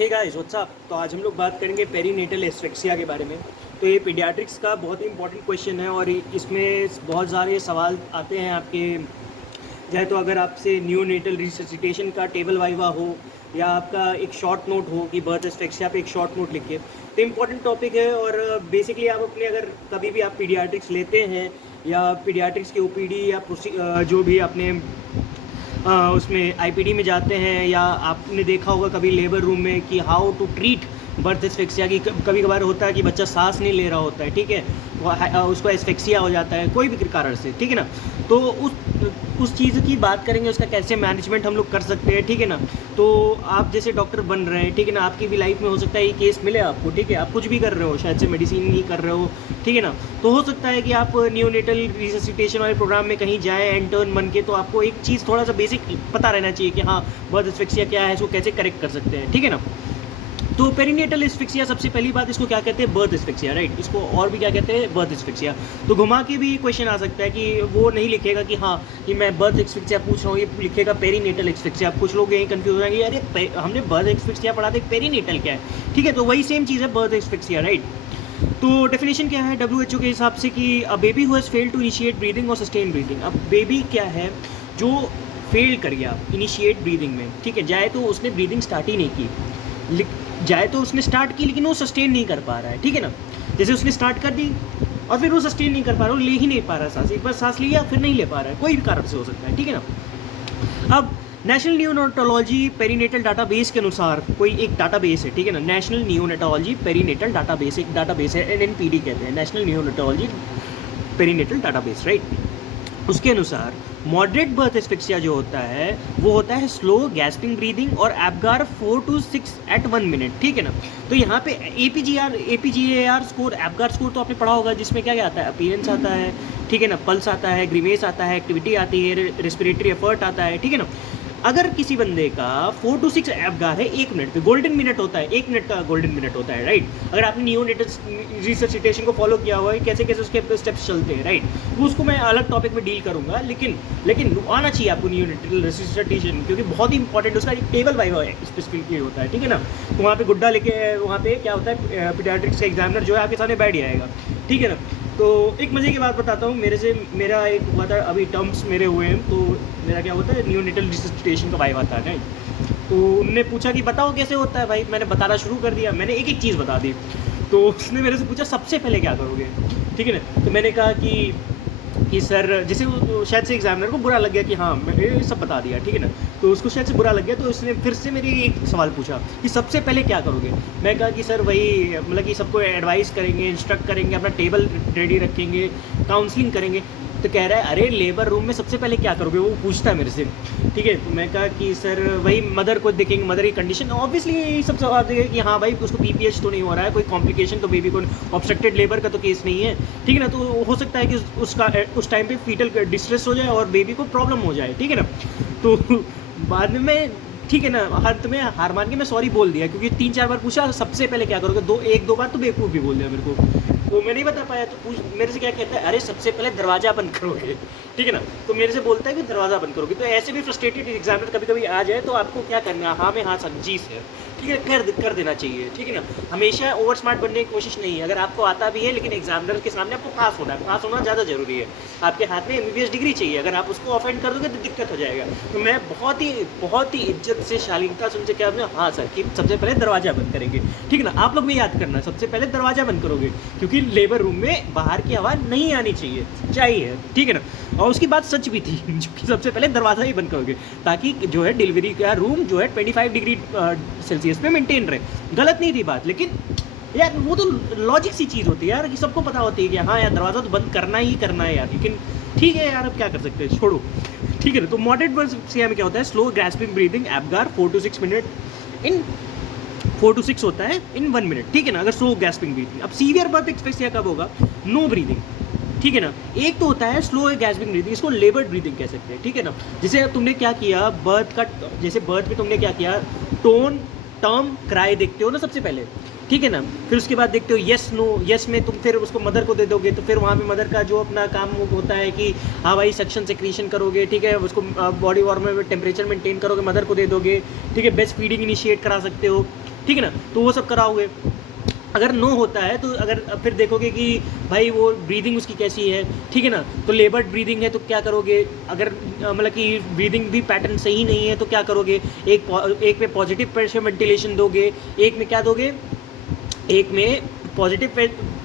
Hey guys what's up. तो आज हम लोग बात करेंगे पेरीनेटल एस्फिक्सिया के बारे में। तो ये पीडियाट्रिक्स का बहुत ही इंपॉर्टेंट क्वेश्चन है और इसमें बहुत सारे सवाल आते हैं आपके, चाहे तो अगर आपसे न्यूनेटल रिससिटेशन का टेबल वाइवा हो या आपका एक शॉर्ट नोट हो कि बर्थ एस्फिक्सिया पे एक शॉर्ट नोट लिखिए। तो इम्पॉर्टेंट टॉपिक है और बेसिकली आप अपने अगर कभी भी आप पीडियाट्रिक्स लेते हैं या पीडियाट्रिक्स के ओपीडी या जो भी आपने उसमें आईपीडी में जाते हैं या आपने देखा होगा कभी लेबर रूम में कि how to treat birth asphyxia की। कभी कभार होता है कि बच्चा सांस नहीं ले रहा होता है, ठीक है, उसको एस्फिक्सिया हो जाता है कोई भी कारण से, ठीक है ना। तो उस चीज़ की बात करेंगे, उसका कैसे मैनेजमेंट हम लोग कर सकते हैं, ठीक है ना। तो आप जैसे डॉक्टर बन रहे हैं, ठीक है ना, आपकी भी लाइफ में हो सकता है ये केस मिले आपको, ठीक है, आप कुछ भी कर रहे हो, शायद से मेडिसिन ही कर रहे हो, ठीक है ना। तो हो सकता है कि आप न्यूनेटल रिससिटेशन वाले प्रोग्राम में कहीं जाए इंटर्न बन के, तो आपको एक चीज़ थोड़ा सा बेसिक पता रहना चाहिए कि हाँ बर्थ एस्फिक्सिया क्या है, इसको कैसे करेक्ट कर सकते हैं, ठीक है ना। तो पेरीनेटल एस्फिक्सिया, सबसे पहली बात इसको क्या कहते हैं, बर्थ एस्फिक्सिया, राइट। इसको और भी क्या कहते हैं, बर्थ एस्फिक्सिया। तो घुमा के भी क्वेश्चन आ सकता है कि वो नहीं लिखेगा कि हाँ कि मैं बर्थ एस्फिक्सिया पूछ रहा हूँ, ये लिखेगा पेरीनेटल एस्फिक्सिया। कुछ लोग यही कंफ्यूज हो जाएंगे, अरे हमने बर्थ एस्फिक्सिया पढ़ा था, पेरीनेटल क्या है, ठीक है। तो वही सेम चीज़ है बर्थ एस्फिक्सिया, राइट। तो डेफिनेशन क्या है WHO के हिसाब से कि a baby who has failed to initiate breathing और सस्टेन ब्रीदिंग। अब बेबी क्या है जो फेल कर गया इनिशिएट ब्रीदिंग में, ठीक है, जाए तो उसने ब्रीदिंग स्टार्ट ही नहीं की, जाए तो उसने स्टार्ट की लेकिन वो सस्टेन नहीं कर पा रहा है, ठीक है ना। जैसे उसने स्टार्ट कर दी और फिर वो सस्टेन नहीं कर पा रहा, वो ले ही नहीं पा रहा सांस, एक बार सांस लिया फिर नहीं ले पा रहा है, कोई भी कारण से हो सकता है, ठीक है ना। अब नेशनल न्यूनेटोलॉजी पेरीनेटल डाटाबेस के अनुसार कोई एक डाटाबेस है, ठीक है ना, नेशनल न्यूनेटोलॉजी पेरीनेटल डाटाबेस एक डाटाबेस है, NNPD कहते हैं, नेशनल न्यूनेटोलॉजी पेरीनेटल डाटाबेस, राइट। उसके अनुसार मॉडरेट बर्थ एस्फिक्सिया जो होता है वो होता है स्लो गैस्पिंग ब्रीदिंग और एबगार 4 to 6 at 1 minute, ठीक है ना। तो यहाँ पे APGAR स्कोर, एबगार स्कोर तो आपने पढ़ा होगा, जिसमें क्या क्या आता है, अपीयरेंस आता है, ठीक है ना, पल्स आता है, ग्रीमेस आता है, एक्टिविटी आती है, रेस्पिरेटरी एफर्ट आता है, ठीक है ना। अगर किसी बंदे का 4 to 6 एबगार है 1 मिनट पे, गोल्डन मिनट होता है, 1 मिनट का गोल्डन मिनट होता है, राइट। अगर आपने नियोनेटल रिससिटेशन को फॉलो किया हुआ है, कैसे कैसे उसके स्टेप्स चलते हैं, राइट, वो उसको मैं अलग टॉपिक में डील करूंगा, लेकिन आना चाहिए आपको नियोनेटल रिससिटेशन, क्योंकि बहुत ही इंपॉर्टेंट उसका एक टेबल वाइवा स्पेसिफिकली होता है, ठीक है ना। तो वहाँ पे गुड्डा लेके वहाँ पे क्या होता है, पीडियाट्रिक्स का एग्जामिनर जो है आपके सामने बैठ जाएगा, ठीक है ना। तो एक मज़े की बात बताता हूँ, मेरा एक हुआ था, अभी टर्म्स मेरे हुए हैं, तो मेरा क्या होता है, नियोनेटल रिससिटेशन का वाइवा था, राइट। तो उनने पूछा कि बताओ कैसे होता है भाई, मैंने बताना शुरू कर दिया, मैंने एक एक चीज़ बता दी। तो उसने मेरे से पूछा सबसे पहले क्या करोगे, ठीक है ना। तो मैंने कहा कि सर, जैसे शायद से एग्जामिनर को बुरा लग गया कि हाँ मैंने सब बता दिया, ठीक है ना। तो उसको शायद से बुरा लग गया, तो उसने फिर से मेरी एक सवाल पूछा कि सबसे पहले क्या करोगे। मैं कहा कि सर वही, मतलब कि सबको एडवाइस करेंगे, इंस्ट्रक्ट करेंगे, अपना टेबल रेडी रखेंगे, काउंसलिंग करेंगे। तो कह रहा है अरे लेबर रूम में सबसे पहले क्या करोगे, वो पूछता है मेरे से, ठीक है। तो मैं कहा कि सर वही मदर को देखेंगे, मदर की कंडीशन, ऑब्वियसली यही सब सवाल देंगे कि हाँ भाई उसको PPH तो नहीं हो रहा है, कोई कॉम्प्लिकेशन तो बेबी को, ऑब्स्ट्रक्टेड लेबर का तो केस नहीं है, ठीक है ना। तो हो सकता है कि उसका उस टाइम पे फीटल डिस्ट्रेस हो जाए और बेबी को प्रॉब्लम हो जाए, ठीक है ना। तो बाद में, ठीक है ना, हर में हार मान के मैं सॉरी बोल दिया, क्योंकि 3-4 बार पूछा सबसे पहले क्या करोगे, 1-2 बार तो बेवकूफ़ भी बोल दिया मेरे को, तो मैं नहीं बता पाया। तो मेरे से क्या कहता है, अरे सबसे पहले दरवाज़ा बंद करोगे, ठीक है ना। तो मेरे से बोलता है कि दरवाज़ा बंद करोगे। तो ऐसे भी फ्रस्ट्रेटेड एग्जामिनर कभी कभी आ जाए तो आपको क्या करना है, हाँ में हाँ सर जी सर, ठीक है, कर देना चाहिए, ठीक है ना। हमेशा ओवर स्मार्ट बनने की कोशिश नहीं है, अगर आपको आता भी है लेकिन एग्जामिनर के सामने आपको पास होना है, पास होना ज़्यादा जरूरी है। आपके हाथ में MBBS डिग्री चाहिए, अगर आप उसको ऑफेंड कर दोगे तो दिक्कत हो जाएगा। तो मैं बहुत ही इज्जत से, शालीनता से उनसे क्या, हाँ सर कि सबसे पहले दरवाज़ा बंद करेंगे, ठीक है ना। आप लोग भी याद करना, सबसे पहले दरवाज़ा बंद करोगे, क्योंकि लेबर रूम में बाहर की आवाज़ नहीं आनी चाहिए, ठीक है ना। और उसकी बात सच भी थी कि सबसे पहले दरवाज़ा ही बंद करोगे, ताकि जो है डिलीवरी का रूम जो है 25 डिग्री सेल्सियस पे मेंटेन रहे। गलत नहीं थी बात, लेकिन यार वो तो लॉजिक सी चीज़ होती है यार, कि सबको पता होती है कि हाँ यार दरवाज़ा तो बंद करना ही करना है यार, लेकिन ठीक है यार अब क्या कर सकते हैं, छोड़ो, ठीक है ना। तो मॉडरेट बर्थ एस्फिक्सिया में क्या होता है, slow gasping breathing, Apgar 4 to 6 minute in 4 to 6 होता है इन 1 मिनट, ठीक है ना, अगर स्लो गैस्पिंग ब्रीदिंग। अब सीवियर बर्थ एस्फिक्सिया कब होगा, नो ब्रीदिंग, ठीक है ना। एक तो होता है स्लो गैस्पिंग ब्रीदिंग, इसको लेबर्ड ब्रीदिंग कह सकते हैं, ठीक है ना। जैसे तुमने क्या किया जैसे बर्थ में तुमने क्या किया, टोन टर्म क्राई देखते हो ना सबसे पहले, ठीक है ना। फिर उसके बाद देखते हो येस नो, येस में तुम फिर उसको मदर को दे दोगे, तो फिर वहाँ पे मदर का जो अपना काम होता है कि हाँ भाई सक्शन सेक्रीशन करोगे, ठीक है, उसको बॉडी वार्म में टेम्परेचर मेंटेन करोगे, मदर को दे दोगे, ठीक है, बेस्ट फीडिंग इनिशिएट करा सकते हो, ठीक है ना, तो वो सब कराओगे। अगर नो होता है तो अगर फिर देखोगे कि भाई वो ब्रीदिंग उसकी कैसी है, ठीक है ना, तो लेबर्ड ब्रीदिंग है तो क्या करोगे, अगर मतलब कि ब्रीदिंग भी पैटर्न सही नहीं है तो क्या करोगे, एक में पॉजिटिव प्रेशर वेंटिलेशन दोगे, एक में क्या दोगे, एक में पॉजिटिव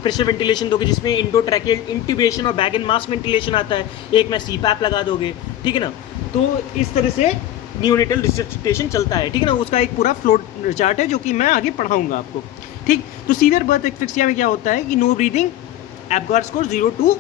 प्रेशर वेंटिलेशन दोगे जिसमें इंडोट्रैकियल इंट्यूबेशन और बैग एंड मास्क वेंटिलेशन आता है, एक में सीपैप लगा दोगे, ठीक है ना। तो इस तरह से नियोनेटल रिससिटेशन चलता है, ठीक है ना, उसका एक पूरा फ्लो चार्ट है जो कि मैं आगे पढ़ाऊंगा आपको, ठीक। तो सीवियर बर्थ एस्फिक्सिया में क्या होता है कि no breathing, Apgar score 0 to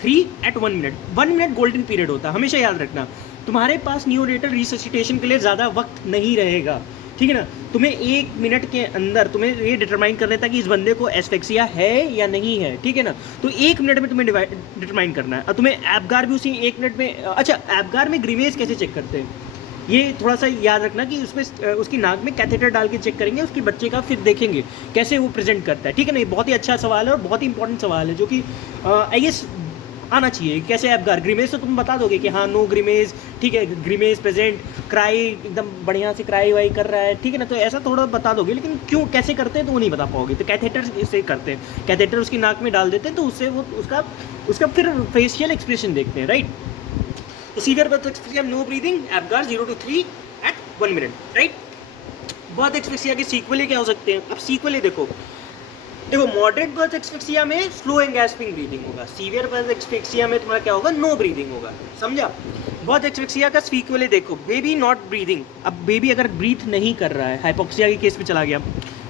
3 at 1 minute, 1 minute golden period होता है, हमेशा याद रखना। तुम्हारे पास नियोनेटल रिससिटेशन के लिए ज़्यादा वक्त नहीं रहेगा, ठीक है ना। तुम्हें 1 मिनट के अंदर तुम्हें ये डिटरमाइन करना था कि इस बंदे को एस्फिक्सिया है या नहीं है, ठीक है ना। तो 1 मिनट में तुम्हें डिटरमाइन करना है। और तुम्हें एब्गार भी उसी 1 मिनट में, अच्छा एब्गार में ग्रीमेज कैसे चेक करते हैं ये थोड़ा सा याद रखना कि उसमें उसकी नाक में कैथेटर डाल के चेक करेंगे उसकी बच्चे का, फिर देखेंगे कैसे वो प्रेजेंट करता है, ठीक है ना। ये बहुत ही अच्छा सवाल है और बहुत ही इंपॉर्टेंट सवाल है जो कि आई गेस आना चाहिए। कैसे एब्गार, ग्रीमेज तो तुम बता दोगे कि हाँ नो ग्रीमेज, ठीक है, ग्रीमेज प्रेजेंट, क्राई एकदम बढ़िया से क्राई वाई कर रहा है, ठीक है ना, तो ऐसा थोड़ा बता दोगे, लेकिन क्यों कैसे करते हैं तो वो नहीं बता पाओगे। तो कैथेटर से करते हैं, कैथेटर उसकी नाक में डाल देते हैं तो उससे वो उसका फिर फेशियल एक्सप्रेशन देखते हैं, राइट। तो severe birth asphyxia no breathing, Apgar 0 to 3 at 1 minute, right. Birth asphyxia के सीक्वल क्या हो सकते हैं, अब सीक्वल देखो मॉडरेट बर्थ एस्फिक्सिया में स्लो एंड गैस्पिंग ब्रीदिंग होगा, सीवियर बर्थ एस्फिक्सिया में तुम्हारा क्या होगा, नो ब्रीदिंग होगा, समझा। बर्थ एस्फिक्सिया का सीक्वल देखो, बेबी नॉट ब्रीदिंग, अब बेबी अगर ब्रीथ नहीं कर रहा है, हाइपोक्सिया के केस में चला गया,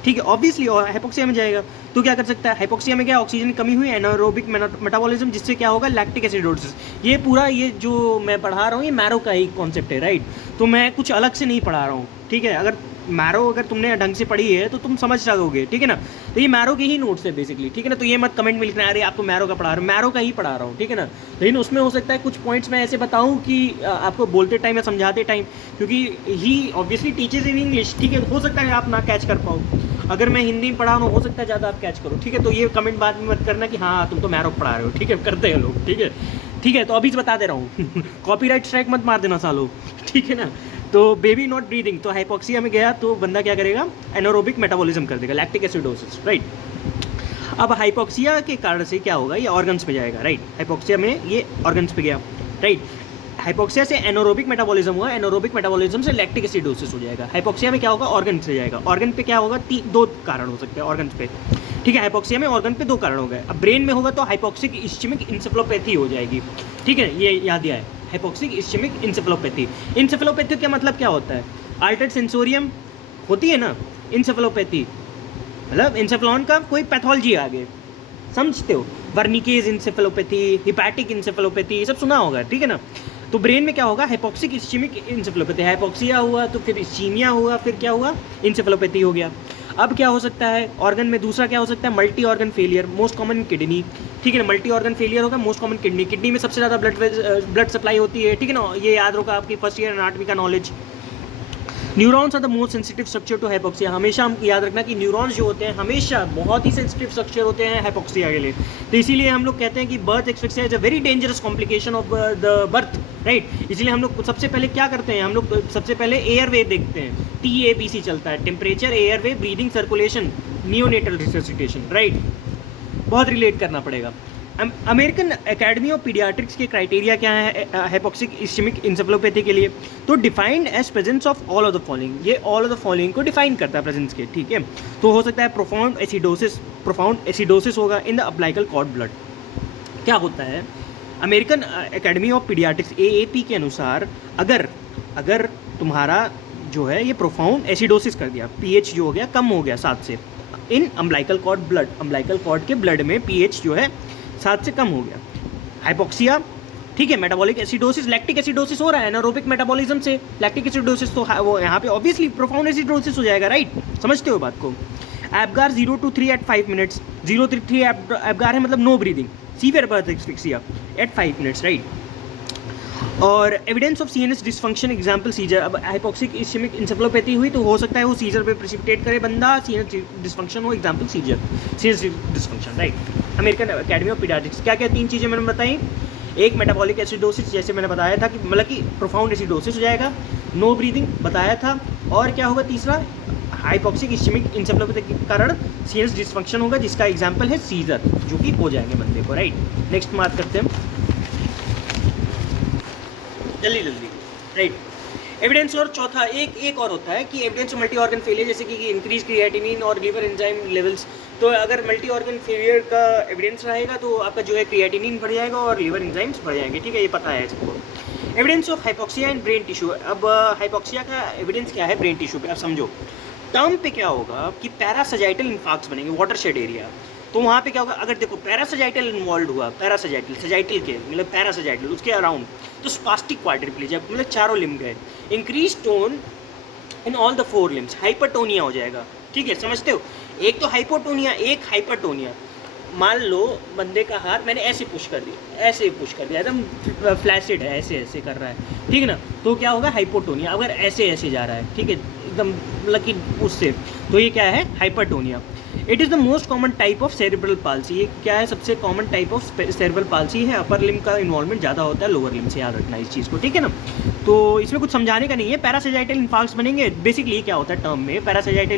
ठीक है, ऑब्वियसली हाइपोक्सिया में जाएगा, तो क्या कर सकता है, हाइपोक्सिया में क्या ऑक्सीजन की कमी हुई, एनारोबिक मेटाबॉलिज्म, जिससे क्या होगा, लैक्टिक एसिडोसिस। ये पूरा ये जो मैं पढ़ा रहा हूँ ये मैरो का ही कॉन्सेप्ट है, राइट। तो मैं कुछ अलग से नहीं पढ़ा रहा हूँ, ठीक है। अगर मैरो अगर तुमने ढंग से पढ़ी है तो तुम समझ सकोगे, ठीक है ना। तो ये मैरो के ही नोट्स है बेसिकली, ठीक है ना। तो ये मत कमेंट में लिखना अरे आप तो मैरो का पढ़ा रहे हो, मैरो का ही पढ़ा रहा हूँ, ठीक है ना। लेकिन उसमें हो सकता है कुछ पॉइंट्स मैं ऐसे बताऊँ कि आपको बोलते टाइम या समझाते टाइम, क्योंकि ही ऑब्वियसली टीचर्स इन इंग्लिश, ठीक है, हो सकता है आप ना कैच कर पाओ। अगर मैं हिंदी में पढ़ा रहा हूँ हो सकता है ज़्यादा आप कैच करो, ठीक है। तो ये कमेंट बाद में मत करना कि हाँ तुम तो मैरो पढ़ा रहे हो, ठीक है, करते हैं लोग, ठीक है, ठीक है। तो अभी बता दे रहा हूँ कॉपीराइट स्ट्राइक मत मार देना सालों, ठीक है ना। तो बेबी नॉट ब्रीदिंग, तो हाइपोक्सिया में गया तो बंदा क्या करेगा, एनारोबिक मेटाबॉलिज्म कर देगा, लैक्टिक एसिडोसिस, राइट। अब हाइपोक्सिया के कारण से क्या होगा, ये ऑर्गन्स पे जाएगा, राइट। हाइपोक्सिया में ये ऑर्गन्स पे गया, राइट। हाइपोक्सिया से एनारोबिक मेटाबॉलिज्म हुआ, एनारोबिक मेटाबॉलिज्म से लैक्टिक एसिडोसिस हो जाएगा। हाइपोक्सिया में क्या होगा, ऑर्गन से जाएगा। ऑर्गन पे क्या होगा, 2 कारण हो सकते हैं ऑर्गन पे, ठीक है। हाइपोक्सिया में ऑर्गन पे 2 कारण हो गए। अब ब्रेन में होगा तो हाइपोक्सिक इस्चेमिक इंसेफेलोपैथी हो जाएगी, ठीक है, ये याद दिया है, हाइपोक्सिक इस्चेमिक इंसेफेलोपैथी। इंसेफेलोपैथी का मतलब क्या होता है, अल्टर्ड सेंसोरियम होती है ना इंसेफेलोपैथी, मतलब इंसेफेलॉन का कोई पैथोलॉजी आगे, समझते हो, वर्निकेज इंसेफेलोपैथी, हिपैटिक इंसेफेलोपैथी, ये सब सुना होगा, ठीक है ना। तो ब्रेन में क्या होगा, हाइपोक्सिक इस्चेमिक इंसेफेलोपैथी, हाइपोक्सिया हुआ तो फिर इस्चीमिया हुआ, फिर क्या हुआ, इंसेफेलोपैथी हो गया। अब क्या हो सकता है ऑर्गन में, दूसरा क्या हो सकता है, multi organ failure, most common kidney, ठीक है ना। मल्टी ऑर्गन फेलियर होगा, मोस्ट कॉमन किडनी, किडनी में सबसे ज़्यादा ब्लड सप्लाई होती है, ठीक है ना, ये याद होगा आपकी फर्स्ट ईयर एनाटॉमी का knowledge. Neurons are the most sensitive structure to hypoxia, हमेशा हम याद रखना कि न्यूरॉन्स जो होते हैं हमेशा बहुत ही सेंसिटिव स्ट्रक्चर होते हैं हाइपोक्सिया के लिए। तो इसीलिए हम लोग कहते हैं कि birth asphyxia is a very dangerous complication of the birth, right. इसलिए हम लोग सबसे पहले क्या करते हैं, हम लोग सबसे पहले एयरवे देखते हैं, TABC चलता है, temperature, airway, breathing, circulation, neonatal resuscitation, right. बहुत रिलेट करना पड़ेगा। अमेरिकन एकेडमी ऑफ पीडियाट्रिक्स के क्राइटेरिया क्या है हाइपोक्सिक इस्चेमिक इंसेफेलोपैथी के लिए, तो defined as presence of all of the following, ये ऑल ऑफ द फॉलोइंग को डिफाइन करता है प्रेजेंस के, ठीक है। तो हो सकता है प्रोफाउंड एसिडोसिस होगा in the umbilical cord blood. क्या होता है, American Academy of Paediatrics AAP के अनुसार अगर तुम्हारा जो है ये प्रोफाउंड एसिडोसिस कर दिया, pH जो हो गया कम हो गया 7 से, in umbilical cord blood, umbilical cord के ब्लड में pH जो है 7 से कम हो गया, हाइपोक्सिया, ठीक है, मेटाबॉलिक एसिडोसिस, लैक्टिक एसिडोसिस हो रहा है एनारोबिक मेटाबॉलिज्म से, लैक्टिक एसिडोसिस, तो वो यहाँ पे ऑब्वियसली प्रोफाउंड एसिडोसिस हो जाएगा, राइट। समझते हो बात को। Apgar 0 to 3 at 5 minutes, 0 to 3 Apgar है मतलब no breathing, severe birth asphyxia at 5 minutes, right. और evidence of CNS dysfunction example seizure. अब हाइपोक्सिक इस्केमिक इंसेफेलोपैथी हुई तो हो सकता है वो सीजर पे प्रेसिपिटेट करे बंदा, सीएनएस डिसफंक्शन हो, example seizure, CNS dysfunction, right. American Academy of Paediatrics क्या क्या 3 चीज़ें मैंने बताई। एक मेटाबॉलिक एसिडोसिस, जैसे मैंने बताया था कि मतलब कि प्रोफाउंड एसिडोसिस हो जाएगा, नो ब्रीदिंग बताया था, और क्या होगा तीसरा, हाइपोक्सिक इस्केमिक इंसेफेलोपैथी के कारण सीएनएस डिसफंक्शन होगा, जिसका एग्जांपल है सीजर, जो कि हो जाएंगे बंदे को, राइट। नेक्स्ट बात करते हैं जल्दी जल्दी, राइट। एविडेंस और चौथा एक और होता है कि evidence of multi organ failure, जैसे कि इंक्रीज क्रिएटिनिन और लिवर एंजाइम लेवल्स। तो अगर मल्टी ऑर्गन फेलियर का एविडेंस रहेगा तो आपका जो है क्रिएटिनिन बढ़ जाएगा और लिवर एंजाइम्स बढ़ जाएंगे, ठीक है, ये पता है सबको। Evidence of hypoxia in brain tissue. अब हाइपोक्सिया का एविडेंस क्या है ब्रेन टिश्यू पे, अब समझो। टर्म पे क्या होगा कि पैरासजाइटल इन्फार्क्ट्स बनेंगे, वाटरशेड एरिया। तो वहाँ पे क्या होगा, अगर देखो पैरासजाइटल इन्वॉल्व हुआ, पैरासजाइटल सजाइटल के मतलब पैरासजाइटल उसके अराउंड, तो स्पास्टिक क्वाड्रिप्लेजिया मतलब चारों लिम्ब गए, increase tone in all the 4 limbs, hypertonia हो जाएगा, ठीक है, समझते हो। एक तो हाइपोटोनिया, एक हाइपरटोनिया। मान लो बंदे का हाथ मैंने ऐसे पुश कर दिया, ऐसे पुश कर दिया, एकदम फ्लैसिड है, ऐसे ऐसे कर रहा है, ठीक है ना, तो क्या होगा हाइपोटोनिया। अगर ऐसे ऐसे जा रहा है, ठीक है, एकदम मतलब कि उससे, तो ये क्या है hypertonia. It is the most common type of cerebral palsy. ये क्या है, सबसे common type of cerebral palsy है। अपर लिम्ब का इन्वॉल्वमेंट ज़्यादा होता है लोअर लिम्ब से, याद रखना इस चीज़ को, ठीक है ना। तो इसमें कुछ समझाने का नहीं है, पैरासजाइटल इन्फार्क्ट्स बनेंगे। बेसिकली क्या होता है टर्म में, पैरासजाइटल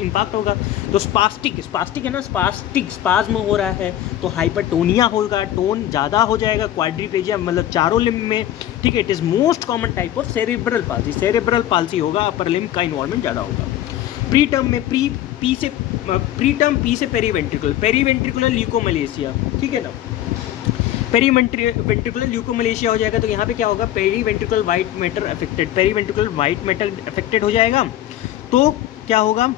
इन्फार्क्ट होगा तो स्पास्टिक है ना, स्पाज्म हो रहा है तो हाइपरटोनिया होगा, टोन ज़्यादा हो जाएगा, क्वाड्रिप्लेजिया मतलब चारों लिम्ब में, ठीक है। It is most common type of cerebral palsy, cerebral palsy होगा, अपर लिम्ब का इन्वॉल्वमेंट ज़्यादा होगा। प्री टर्म में पी से पेरीवेंट्रिकुलर ल्यूकोमलेशिया, ठीक है ना, पेरीवेंट्रिकुलर ल्यूकोमलेशिया हो जाएगा। तो यहाँ पे क्या होगा, periventricular white matter affected, periventricular white matter affected हो जाएगा। तो क्या होगा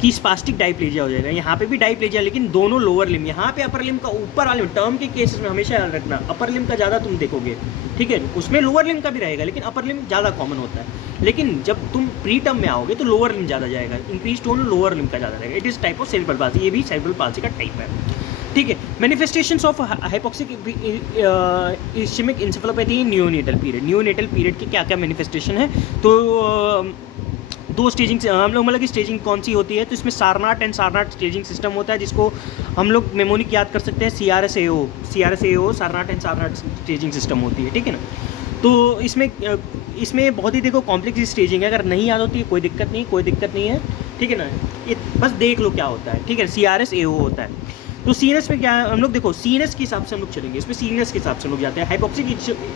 कि स्पास्टिक डाइप्लेजिया हो जाएगा। यहाँ पे भी डाइप्लेजिया, लेकिन दोनों लोअर लिम्ब, यहाँ पे अपर लिम्ब का ऊपर वाले टर्म के केसेस में हमेशा याद रखना अपर लिम्ब का ज़्यादा तुम देखोगे, ठीक है, उसमें लोअर लिम्ब का भी रहेगा लेकिन अपर लिम्ब ज़्यादा कॉमन होता है। लेकिन जब तुम प्री टर्म में आओगे तो लोअर लिम्ब ज़्यादा जाएगा, इंक्रीज टोन लोअर लिम्ब का ज़्यादा रहेगा। It is type of cerebral palsy, ये भी सेरेब्रल पाल्सी का टाइप है, ठीक है। Manifestations of hypoxic ischaemic encephalopathy in neonatal period. Neonatal period के क्या क्या मैनिफेस्टेशन है, तो 2 स्टेजिंग हम लोग मतलब कि स्टेजिंग कौन सी होती है, तो इसमें सारनाट एंड सारनाट स्टेजिंग सिस्टम होता है, जिसको हम लोग मेमोनिक याद कर सकते हैं, CRSAO सारनाट एंड सारनाट स्टेजिंग सिस्टम होती है, ठीक है ना। तो इसमें बहुत ही देखो कॉम्प्लेक्स स्टेजिंग है, अगर नहीं याद होती है कोई दिक्कत नहीं है, ठीक है ना, ये बस देख लो क्या होता है, ठीक है, CRSAO होता है। तो सीएनएस में क्या है, हम लोग देखो सीएनएस के हिसाब से हम लोग चलेंगे, इसमें सीएनएस के हिसाब से हम लोग जाते हैं। हाइपोक्सिक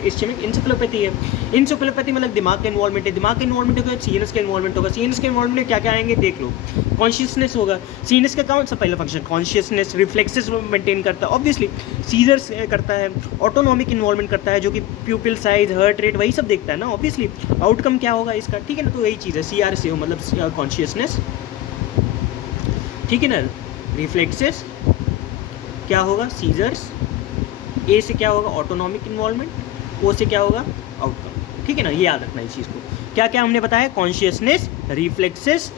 इस्केमिक इंसेफेलोपैथी है, इंसेफेलोपैथी मतलब दिमाग का इन्वॉल्वमेंट है, दिमाग का इन्वॉल्वमेंट होगा सीएनएस का इन्वॉल्वमेंट होगा। सीएनएस के इन्वॉल्वमेंट में क्या क्या आएंगे देख लो, कॉन्शियसनेस होगा, सीएनएस का कौन सा पहला फंक्शन, कॉन्शियसनेस, रिफ्लेक्सेस मेंटेन करता है, ऑब्वियसली सीजर्स करता है, ऑटोनॉमिक इन्वॉल्वमेंट करता है जो कि प्यूपिल साइज, हार्ट रेट वही सब देखता है ना, ऑब्वियसली आउटकम क्या होगा इसका, ठीक है ना। तो यही चीज़ है CRSAO मतलब कॉन्शियसनेस, ठीक है ना, रिफ्लेक्सेस क्या होगा, सीजर्स, ए से क्या होगा ऑटोनॉमिक इन्वॉल्वमेंट, ओ से क्या होगा आउटकम, ठीक है ना, ये याद रखना इस चीज़ को। क्या क्या हमने बताया, consciousness, reflexes,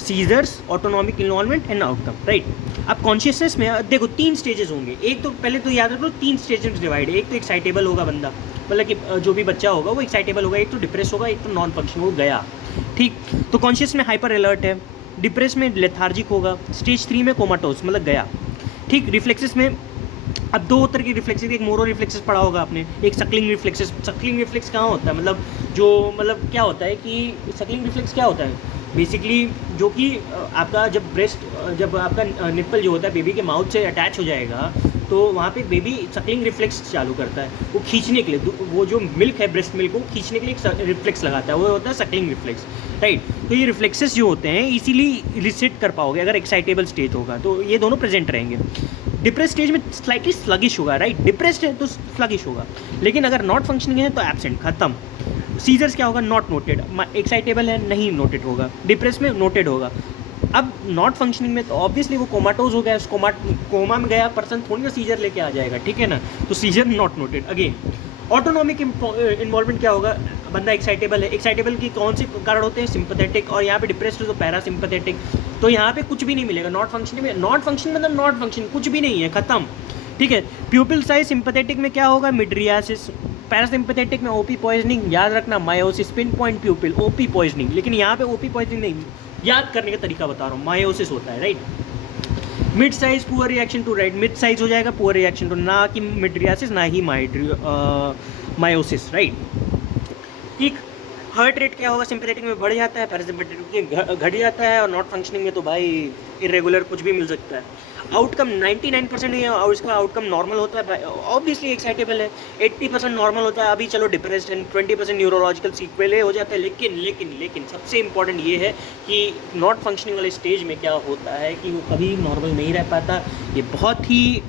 seizures, autonomic involvement and outcome, right. अब कॉन्शियसनेस में देखो 3 स्टेजेस होंगे, एक तो पहले तो याद रख लो 3 स्टेजेस डिवाइड है। एक तो एक्साइटेबल होगा बंदा, मतलब कि जो भी बच्चा होगा वो एक्साइटेबल होगा, एक तो डिप्रेस होगा, एक तो नॉन फंक्शन हो गया, ठीक। तो कॉन्शियस में हाइपर अलर्ट है, डिप्रेस में लेथार्जिक होगा, स्टेज 3 में कोमाटोस मतलब गया, ठीक। रिफ्लेक्सेस में अब 2 तरह की रिफ्लेक्सेस, एक मोरो रिफ्लेक्सेस पढ़ा होगा आपने, एक सक्लिंग रिफ्लेक्सेस। सक्लिंग रिफ्लेक्स कहाँ होता है, मतलब क्या होता है कि सक्लिंग रिफ्लेक्स क्या होता है बेसिकली, जो कि आपका जब आपका निप्पल जो होता है बेबी के माउथ से अटैच हो जाएगा तो वहाँ पे बेबी सक्लिंग रिफ्लेक्स चालू करता है, वो खींचने के लिए, वो जो मिल्क है ब्रेस्ट मिल्क को खींचने के लिए एक रिफ्लेक्स लगाता है, वो होता है सक्लिंग रिफ्लेक्स, राइट। तो ये रिफ्लेक्सेस जो होते हैं इसीलिए रिसेट कर पाओगे अगर एक्साइटेबल स्टेज होगा, तो ये दोनों प्रेजेंट रहेंगे। डिप्रेस स्टेज में स्लाइटली स्लगिश होगा, राइट, डिप्रेस्ड है तो स्लगिश होगा, लेकिन अगर नॉट फंक्शनिंग है तो एब्सेंट, खत्म। सीजर्स क्या होगा, नॉट नोटेड, एक्साइटेबल है नहीं नोटेड होगा, डिप्रेस में नोटेड होगा। अब नॉट फंक्शनिंग में तो ऑब्वियसली वो कोमाटोज हो गया, कोमा में गया पर्सन थोड़ी ना सीजर लेके आ जाएगा, ठीक है ना, तो seizure not noted. Again autonomic involvement क्या होगा, बंदा एक्साइटेबल है, एक्साइटेबल की कौन से कारण होते हैं, सिंपैथेटिक, और यहाँ पे डिप्रेस्ड है तो पैरासिम्पैथेटिक, तो यहाँ पे कुछ भी नहीं मिलेगा नॉट फंक्शनिंग में। नॉट फंक्शन मतलब नॉट फंक्शन, कुछ भी नहीं है, खत्म, ठीक है। प्यूपिल साइज सिंपैथेटिक में क्या होगा, मिड्रियासिस, पैरासिम्पथेटिक में ओपी पॉइजनिंग याद रखना, miosis pin point pupil OP poisoning, लेकिन यहाँ पे ओपी पॉइजनिंग नहीं, याद करने का तरीका बता रहा हूँ, मायोसिस होता है, right. Mid size poor reaction to, right, mid size हो जाएगा पुअर रिएक्शन टू, ना कि मिड्रियासिस ना ही मायोसिस, राइट, ठीक। हार्ट रेट क्या होगा, सिंपैथेटिक में बढ़ जाता है, पैरासिम्पैथेटिक में घट जाता है, और नॉट फंक्शनिंग में तो भाई इरेगुलर कुछ भी मिल सकता है। आउटकम 99% है और इसका आउटकम नॉर्मल होता है, ऑब्वियसली एक्साइटेबल है, 80% नॉर्मल होता है, अभी चलो डिप्रेस्ड है, 20% न्यूरोलॉजिकल सीक्वेल हो जाता है, लेकिन सबसे इंपॉर्टेंट ये है कि नॉट फंक्शनिंग वाले स्टेज में क्या होता है कि वो कभी नॉर्मल नहीं रह पाता। ये बहुत ही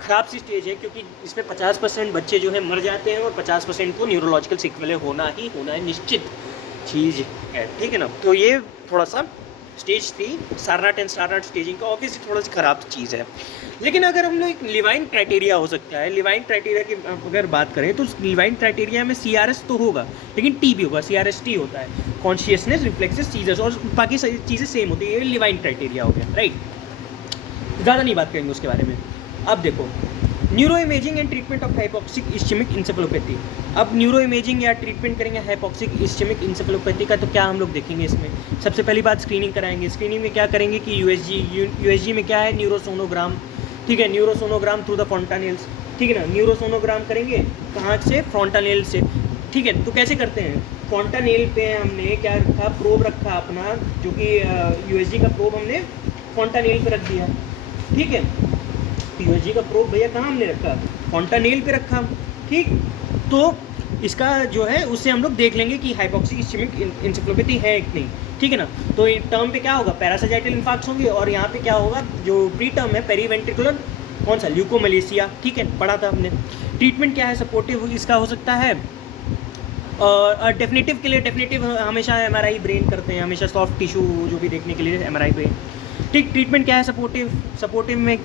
ख़राब सी स्टेज है, क्योंकि इसमें 50% बच्चे जो है मर जाते हैं और 50% को न्यूरोलॉजिकल सीक्वेल होना है, निश्चित चीज़ है, ठीक है ना। तो ये थोड़ा सा स्टेज 3 सारनाट एंड स्टारनाट स्टेजिंग का ऑब्वियसली थोड़ा सी ख़राब चीज़ है। लेकिन अगर हम लोग एक लिवाइन क्राइटेरिया हो सकता है, लिवाइन क्राइटेरिया की अगर बात करें तो लिवाइन क्राइटेरिया में CRS तो होगा, लेकिन T भी होगा, CRST होता है, कॉन्शियसनेस, रिफ्लेक्सेस, सीजर्स, और बाकी सारी चीज़ें सेम होती है, ये लिवाइन क्राइटेरिया हो गया, राइट। ज़्यादा नहीं बात करेंगे उसके बारे में। अब देखो neuro imaging and treatment of hypoxic ischaemic encephalopathy. अब न्यूरो इमेजिंग या ट्रीटमेंट करेंगे हाइपोक्सिक इस्चेमिक इंसेफेलोपैथी का, तो क्या हम लोग देखेंगे इसमें, सबसे पहली बात स्क्रीनिंग कराएंगे। स्क्रीनिंग में क्या करेंगे कि यूएसजी में क्या है, न्यूरोसोनोग्राम, ठीक है, न्यूरोसोनोग्राम थ्रू द फ्रंटानेल्स, ठीक है ना, न्यूरोसोनोग्राम करेंगे कहाँ से, फ्रंटानेल से, ठीक है। तो कैसे करते हैं, फ्रंटानेल पे हमने क्या रखा, प्रोब रखा अपना, जो कि यूएसजी का प्रोब हमने फ्रंटानेल पे रख दिया, ठीक है। यूएसजी का प्रोब भैया कहाँ हमने रखा, फ्रंटानेल पे रखा, ठीक। तो इसका जो है उससे हम लोग देख लेंगे कि हाइपोक्सिक इस्चेमिक इंसेफेलोपैथी है कि नहीं, ठीक है ना। तो टर्म पे क्या होगा, पैरासाजाइटल इन्फार्क्ट्स होंगे, और यहाँ पे क्या होगा, जो प्री टर्म है पेरीवेंट्रिकुलर कौन सा, ल्यूकोमलेशिया, ठीक है, पढ़ा था हमने। ट्रीटमेंट क्या है, सपोर्टिव इसका हो सकता है, और डेफिनेटिव के लिए, डेफिनेटिव हमेशा MRI ब्रेन करते हैं, हमेशा सॉफ्ट टिश्यू जो भी देखने के लिए MRI ब्रेन, ठीक। ट्रीटमेंट क्या है, सपोर्टिव में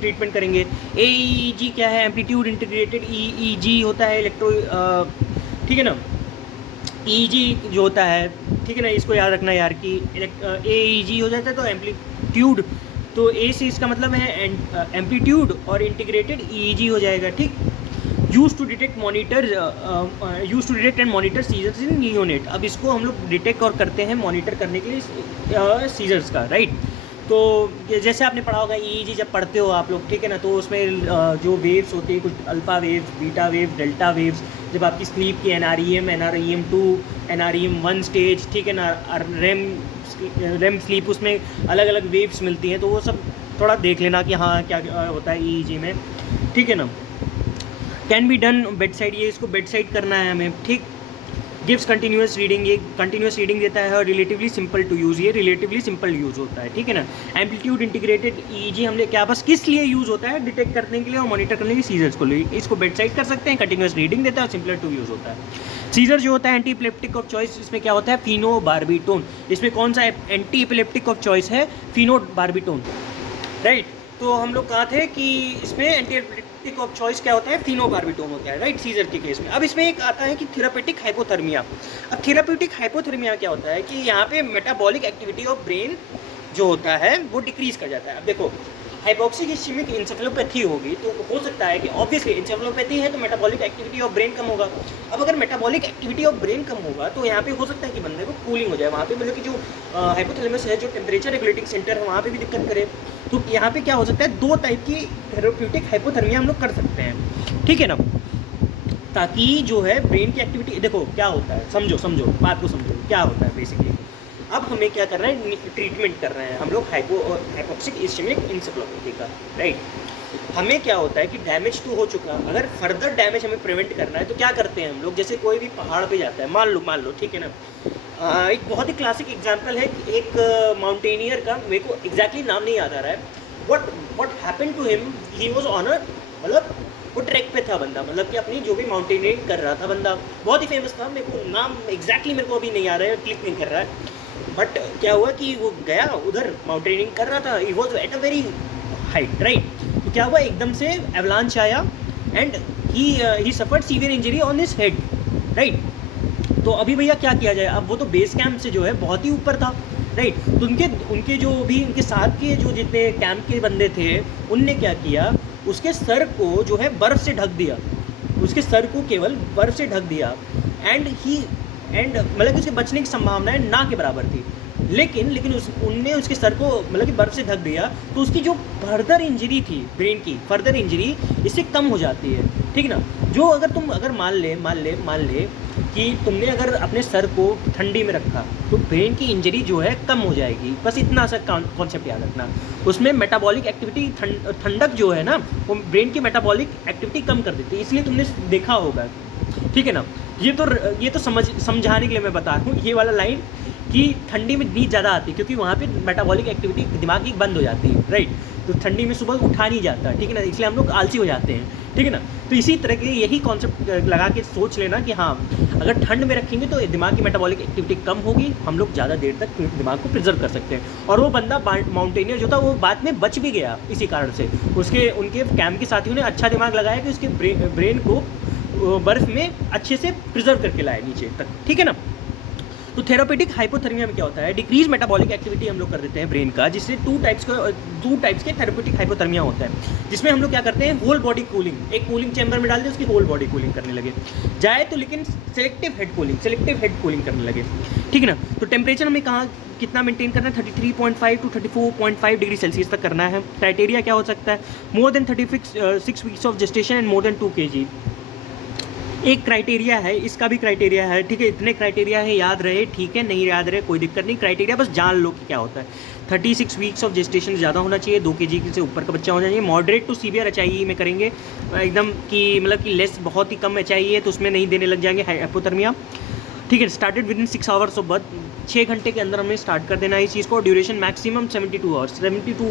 ट्रीटमेंट करेंगे। AEG क्या है, एम्पलीट्यूड इंटीग्रेटेड EEG होता है, इलेक्ट्रो, ठीक है ना, EEG जो होता है, ठीक है ना, इसको याद रखना यार कि AEG हो जाता है तो एम्पलीट्यूड, तो A से इसका मतलब है एम्पलीट्यूड, और इंटीग्रेटेड EEG हो जाएगा, ठीक। Use to detect and monitor seizures in neonate. अब इसको हम लोग डिटेक्ट और करते हैं, मॉनिटर करने के लिए सीजर्स का, राइट। तो जैसे आपने पढ़ा होगा EEG जब पढ़ते हो आप लोग, ठीक है ना, तो उसमें जो वेव्स होती है, कुछ alpha waves, beta wave, delta waves, जब आपकी स्लीप की NREM 2, NREM 1 स्टेज, ठीक है ना, रेम स्लीप, उसमें अलग अलग वेव्स मिलती हैं, तो वो सब थोड़ा देख लेना कि हाँ क्या होता है EEG में, ठीक है ना। Can be done bed side, ये इसको बेड साइड करना है हमें, ठीक। गिव्स कंटिन्यूस रीडिंग, ये कंटिन्यूस रीडिंग देता है, और रिलेटिवली सिंपल टू यूज़, ये रिलेटिवली सिंपल यूज़ होता है, ठीक है ना। एम्पलीट्यूड इंटीग्रेटेड EEG हमने क्या, बस किस लिए यूज़ होता है, डिटेक्ट करने के लिए और मॉनिटर करने के लिए, सीजर्स को लिए, इसको बेड साइड कर सकते हैं, कंटिन्यूस रीडिंग देता है और सिंपलर टू यूज़ होता है। सीजर जो होता है एंटी इपिलेप्टिक ऑफ चॉइस, इसमें क्या होता है, फिनोबार्बिटोन, इसमें कौन सा एंटी इपिलेप्टिक ऑफ चॉइस है, फिनोबार्बिटोन, राइट। तो हम लोग कहा थे कि इसमें एंटी इपिलेप्टिक ऑफ चॉइस क्या होता है, फिनोबार्बिटोन होता है, राइट, सीजर के केस में। अब इसमें एक आता है कि थेरापेटिक हाइपोथर्मिया। अब थेरापेटिक हाइपोथर्मिया क्या होता है कि यहाँ पे मेटाबॉलिक एक्टिविटी ऑफ ब्रेन जो होता है वो डिक्रीज कर जाता है। अब देखो हाइपोक्सिक इस्चेमिक इंसेफेलोपैथी होगी तो हो सकता है कि ऑब्वियसली इंसेफेलोपैथी है तो मेटाबॉलिक एक्टिविटी ऑफ ब्रेन कम होगा। अब अगर मेटाबॉलिक एक्टिविटी ऑफ ब्रेन कम होगा तो यहाँ पे हो सकता है कि बंदे को कूलिंग हो जाए, वहाँ पे मतलब कि जो हाइपोथैलेमस है, जो टेम्परेचर रेगुलेटिंग सेंटर है, वहाँ पे भी दिक्कत करे। तो यहाँ पे क्या हो सकता है, 2 टाइप की थेराप्यूटिक हाइपोथर्मिया हम लोग कर सकते हैं, ठीक है ना, ताकि जो है ब्रेन की एक्टिविटी, देखो क्या होता है, समझो बात को समझो क्या होता है बेसिकली। अब हमें क्या कर रहे हैं, ट्रीटमेंट कर रहे हैं हम लोग हाइपोक्सिक इस्चेमिक इंसेफेलोपैथी का, राइट। हमें क्या होता है कि डैमेज तो हो चुका, अगर फर्दर डैमेज हमें प्रिवेंट करना है तो क्या करते हैं हम लोग, जैसे कोई भी पहाड़ पे जाता है, मान लो ठीक है ना, एक बहुत ही क्लासिक एग्जांपल है, एक माउंटेनियर का, मेरे को एग्जैक्टली नाम नहीं याद आ रहा है, what happened to him, he was on uh, मतलब वो ट्रैक पे था बंदा, मतलब कि अपनी जो भी माउंटेनियरिंग कर रहा था बंदा, बहुत ही फेमस था, मेरे को नाम एग्जैक्टली मेरे को अभी नहीं आ रहा है, क्लिक नहीं कर रहा है, बट क्या हुआ कि वो गया उधर माउंटेनियरिंग कर रहा था, he was at a very height, right. तो क्या हुआ, एकदम से एवलांच आया and he suffered severe injury on his head, right. तो अभी भैया क्या किया जाए, अब वो तो बेस कैंप से जो है बहुत ही ऊपर था, राइट। तो उनके जो भी उनके साथ के जो जितने कैंप के बंदे थे उनने क्या किया, उसके सर को जो है बर्फ़ से ढक दिया, उसके सर को केवल बर्फ से ढक दिया एंड मतलब कि उसके बचने की संभावनाएं ना के बराबर थी, लेकिन उनने उसके सर को मतलब कि बर्फ़ से ढक दिया, तो उसकी जो फर्दर इंजरी थी ब्रेन की, फर्दर इंजरी इससे कम हो जाती है, ठीक ना। जो अगर मान ले कि तुमने अगर अपने सर को ठंडी में रखा तो ब्रेन की इंजरी जो है कम हो जाएगी, बस इतना सा कॉन्सेप्ट याद रखना। उसमें मेटाबॉलिक एक्टिविटी ठंडक जो है ना वो ब्रेन की मेटाबॉलिक एक्टिविटी कम कर देती है, इसलिए तुमने देखा होगा, ठीक है ना। ये तो समझाने के लिए मैं बता रहा हूँ ये वाला लाइन कि ठंडी में नींद ज़्यादा आती है क्योंकि वहाँ पे मेटाबॉलिक एक्टिविटी दिमाग की बंद हो जाती है, राइट। तो ठंडी में सुबह उठा नहीं जाता, ठीक है ना, इसलिए हम लोग आलसी हो जाते हैं, ठीक है ना। तो इसी तरह के यही कॉन्सेप्ट लगा के सोच लेना कि हाँ अगर ठंड में रखेंगे तो दिमाग की मेटाबॉलिक एक्टिविटी कम होगी, हम लोग ज़्यादा देर तक दिमाग को प्रिजर्व कर सकते हैं। और वो बंदा माउंटेनियर जो था वो बाद में बच भी गया इसी कारण से, उनके कैंप के साथियों ने अच्छा दिमाग लगाया कि उसके ब्रेन को बर्फ़ में अच्छे से प्रिजर्व करके लाए नीचे तक, ठीक है ना। तो थेरापेटिक हाइपोथर्मिया में क्या होता है, डिक्रीज मेटाबॉलिक एक्टिविटी हम लोग कर देते हैं ब्रेन का, जिससे टू टाइप्स के थेरापेटिक हाइपोथर्मिया होता है, जिसमें हम लोग क्या करते हैं होल बॉडी कूलिंग, एक कूलिंग चैम्बर में डाल दे उसकी होल बॉडी कूलिंग करने लगे जाए तो, लेकिन सेलेक्टिव हेड कूलिंग करने लगे, ठीक है ना। तो टेम्परेचर हमें कहाँ कितना मेंटेन करना है, 33.5 टू 34.5 डिग्री सेल्सियस तक करना है। क्राइटेरिया क्या हो सकता है, more than 6 weeks of gestation and more than 2 kg, एक क्राइटेरिया है, इसका भी क्राइटेरिया है, ठीक है। इतने क्राइटेरिया है, याद रहे, ठीक है, नहीं याद रहे कोई दिक्कत नहीं, क्राइटेरिया बस जान लो कि क्या होता है। 36 वीक्स ऑफ जेस्टेशन ज़्यादा होना चाहिए, 2 kg से ऊपर का बच्चा होना चाहिए। मॉडरेट टू सीवियर HIE में करेंगे एकदम कि मतलब कि लेस बहुत ही कम HIE है तो उसमें नहीं देने लग जाएंगे हाइपोथर्मिया, ठीक है। Started with in 6 hours of birth, 6 घंटे के अंदर हमें स्टार्ट कर देना है इस चीज़ को। ड्यूरेशन मैक्सिमम 72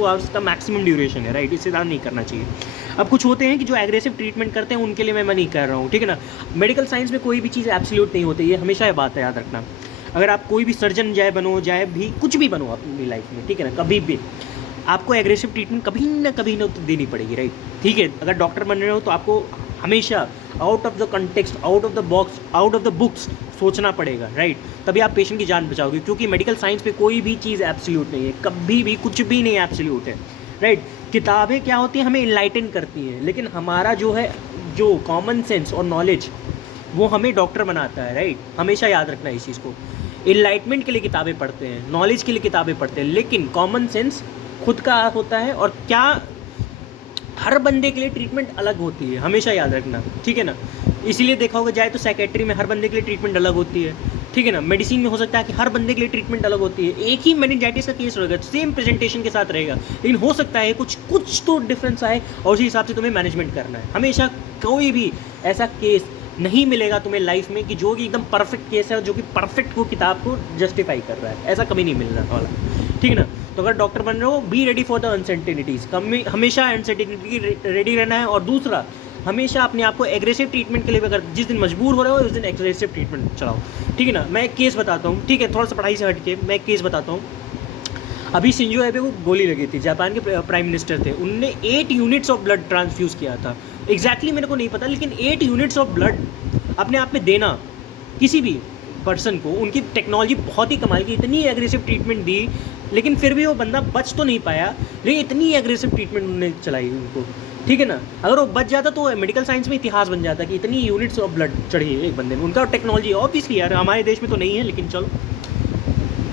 आवर्स का मैक्सिमम ड्यूरेशन है, राइट, इससे ज़्यादा नहीं करना चाहिए। अब कुछ होते हैं कि जो एग्रेसिव ट्रीटमेंट करते हैं उनके लिए मैं नहीं कर रहा हूँ, ठीक है ना। मेडिकल साइंस में कोई भी चीज़ एब्सोल्यूट नहीं होती, ये हमेशा ये बात है याद रखना। अगर आप कोई भी सर्जन चाहे भी कुछ भी बनो अपनी लाइफ में, ठीक है ना, कभी भी आपको एग्रेसिव ट्रीटमेंट कभी ना देनी पड़ेगी, राइट, ठीक है। अगर डॉक्टर बन रहे हो तो आपको हमेशा out of the context, out of the box, out of the books सोचना पड़ेगा, राइट, तभी आप पेशेंट की जान बचाओगे, क्योंकि मेडिकल साइंस पे कोई भी चीज़ एब्सोल्यूट नहीं है, कभी भी कुछ भी नहीं एब्सोल्यूट है, राइट। किताबें क्या होती हैं, हमें इनलाइटन करती हैं, लेकिन हमारा जो कॉमन सेंस और नॉलेज वो हमें डॉक्टर बनाता है, राइट, हमेशा याद रखना इस चीज़ को। इनलाइटमेंट के लिए किताबें पढ़ते हैं, नॉलेज के लिए किताबें पढ़ते हैं, लेकिन कॉमन सेंस खुद का होता है, और क्या हर बंदे के लिए ट्रीटमेंट अलग होती है, हमेशा याद रखना, ठीक है ना। इसीलिए देखा होगा जाए तो साइकेट्री में हर बंदे के लिए ट्रीटमेंट अलग होती है, ठीक है ना। मेडिसिन में हो सकता है कि हर बंदे के लिए ट्रीटमेंट अलग होती है, एक ही मेनिंजाइटिस का केस रहेगा, सेम प्रेजेंटेशन के साथ रहेगा, लेकिन हो सकता है कुछ तो डिफरेंस आए और उसी हिसाब से तुम्हें मैनेजमेंट करना है। हमेशा कोई भी ऐसा केस नहीं मिलेगा तुम्हें लाइफ में कि जो कि एकदम परफेक्ट केस है, जो कि परफेक्ट वो किताब को जस्टिफाई कर रहा है, ऐसा कभी नहीं मिलने वाला, ठीक है ना। तो अगर डॉक्टर बन रहे हो, be ready for the uncertainties, हमेशा अनसर्टेनिटी रेडी रहना है। और दूसरा, हमेशा अपने आप को एग्रेसिव ट्रीटमेंट के लिए, अगर जिस दिन मजबूर हो रहे हो उस दिन एग्रेसिव ट्रीटमेंट चलाओ, ठीक है ना। मैं एक केस बताता हूँ, ठीक है, थोड़ा सा पढ़ाई से हट के मैं एक केस बताता हूँ। अभी शिंजो एबे को गोली लगी थी, जापान के प्राइम मिनिस्टर थे, उनने 8 यूनिट्स ऑफ ब्लड ट्रांसफ्यूज़ किया था, एग्जैक्टली मेरे को नहीं पता, लेकिन 8 यूनिट्स ऑफ ब्लड अपने आप में देना किसी भी पर्सन को, उनकी टेक्नोलॉजी बहुत ही कमाल की, इतनी एग्रेसिव ट्रीटमेंट दी, लेकिन फिर भी वो बंदा बच तो नहीं पाया, लेकिन इतनी एग्रेसिव ट्रीटमेंट उन्होंने चलाई उनको, ठीक है ना। अगर वो बच जाता तो मेडिकल साइंस में इतिहास बन जाता कि इतनी यूनिट्स ऑफ ब्लड चढ़ी है एक बंदे में, उनका टेक्नोलॉजी ऑब्वियसली यार हमारे देश में तो नहीं है, लेकिन चलो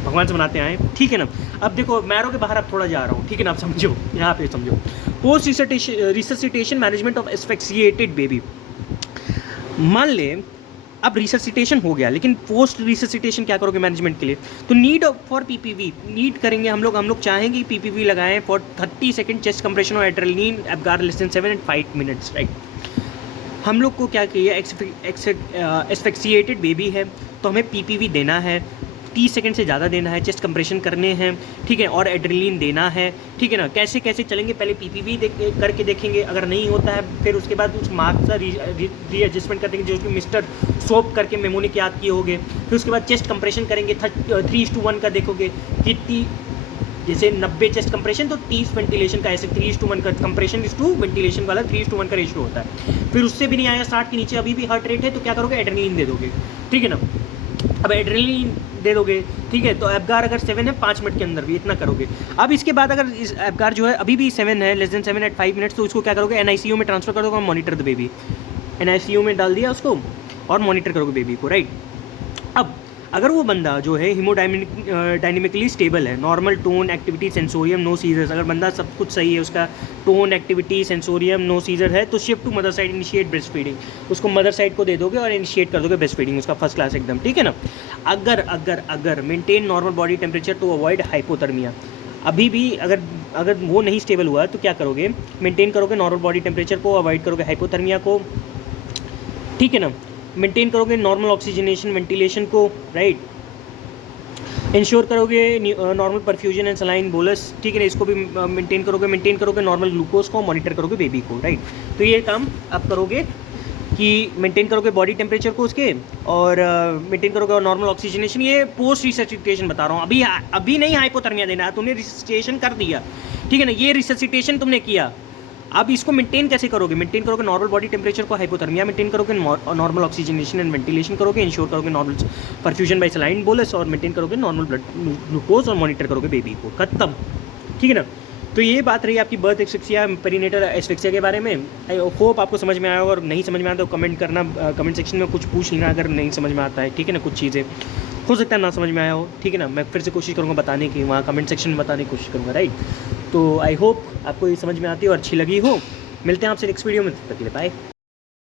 भगवान से बनाते आए, ठीक है ना। अब देखो मैरो के बाहर अब थोड़ा जा रहा हूँ, ठीक है ना, आप समझो, यहाँ पे समझो। Post resuscitation management of asphyxiated baby, मान ले अब रिससिटेशन हो गया, लेकिन पोस्ट रिससिटेशन क्या करोगे मैनेजमेंट के लिए, तो नीड फॉर पीपीवी नीड करेंगे हम लोग चाहेंगे पीपीवी लगाएं फॉर 30 सेकंड चेस्ट कंप्रेशन और adrenaline Apgar less than 7 and 5 minutes, right. हम लोग को क्या किया, एस्फिक्सिएटेड बेबी है तो हमें पीपीवी देना है, 30 सेकंड से ज़्यादा देना है, चेस्ट कंप्रेशन करने हैं, ठीक है, और एड्रेनलिन देना है, ठीक है ना। कैसे चलेंगे, पहले पीपीवी करके देखेंगे, अगर नहीं होता है फिर उसके बाद उस मार्क्स का रीएडजस्टमेंट कर देंगे, जो कि मिस्टर सोप करके मेमोनिक याद किए होंगे। फिर उसके बाद चेस्ट कंप्रेशन करेंगे, 3:1 का देखोगे कि जैसे 90 चेस्ट कंप्रेशन तो 30 वेंटिलेशन का, ऐसे 3:1 का कंप्रेशन इस टू वेंटिलेशन वाला 3:1 का रेशियो होता है। फिर उससे भी नहीं आया 60 के नीचे, अभी भी हार्ट रेट है, तो क्या करोगे, एड्रेनलिन दे दोगे, ठीक है ना। अब एड्रेनलिन दे दोगे, ठीक है, तो एब्गार अगर 7 है 5 मिनट के अंदर भी इतना करोगे। अब इसके बाद अगर इस एब्गार जो है अभी भी 7 है, लेस देन 7 at 5 minutes, तो इसको क्या करोगे, NICU में ट्रांसफर कर दोगे, मॉनिटर द बेबी, NICU में डाल दिया उसको और मॉनिटर करोगे बेबी को, राइट। अब अगर वो बंदा जो है डायनेमिकली स्टेबल है, normal tone, activity, sensorium, no seizures, अगर बंदा सब कुछ सही है, उसका tone, activity, sensorium, no seizure है, तो shift to mother side, initiate breast feeding, उसको मदर साइड को दे दोगे और इनिशिएट कर दोगे ब्रेस्ट फीडिंग, उसका फर्स्ट क्लास एकदम, ठीक है ना। अगर maintain normal body temperature to avoid hypothermia, अभी भी अगर वो नहीं स्टेबल हुआ तो क्या करोगे, मेंटेन करोगे नॉर्मल बॉडी टेम्परेचर को, अवॉइड करोगे हाइपोथर्मिया को, ठीक है ना, मेंटेन करोगे नॉर्मल ऑक्सीजनेशन, वेंटिलेशन को, राइट, इंश्योर करोगे normal perfusion and saline bolus, ठीक है ना, इसको भी मेंटेन करोगे नॉर्मल ग्लूकोज को, मॉनिटर करोगे बेबी को, राइट। तो ये काम आप करोगे कि मेंटेन करोगे बॉडी टेम्परेचर को उसके, और मेंटेन करोगे और नॉर्मल ऑक्सीजनेशन। ये पोस्ट रिससिटेशन बता रहा हूँ, अभी नहीं हाइपोथर्मिया देना, तुमने रिससिटेशन कर दिया, ठीक है ना, ये रिससिटेशन तुमने किया। अब इसको मेंटेन कैसे करोगे, मेंटेन करोगे नॉर्मल बॉडी टेम्परेचर को, हाइपोथर्मिया मेंटेन करोगे, नॉर्मल ऑक्सीजनेशन एंड वेंटिलेशन करोगे, इंश्योर करोगे normal perfusion by saline bolus, और मेंटेन करोगे नॉर्मल ब्लड ग्लूकोज, और मॉनिटर करोगे बेबी को, खत्म, ठीक है ना। तो ये बात रही आपकी बर्थ एस्फिक्सिया, पेरीनेटल एस्फिक्सिया के बारे में। आई होप आपको समझ में आया होगा, और नहीं समझ में आता तो कमेंट करना, कमेंट सेक्शन में कुछ पूछ लेना अगर नहीं समझ में आता है, ठीक है ना। कुछ चीज़ें हो सकता है ना समझ में आया हो, ठीक है ना, मैं फिर से कोशिश करूँगा बताने की, वहाँ कमेंट सेक्शन में बताने की कोशिश करूँगा, राइट। तो आई होप आपको ये समझ में आती है और अच्छी लगी हो। मिलते हैं आपसे नेक्स्ट वीडियो में, तब तक के लिए बाय।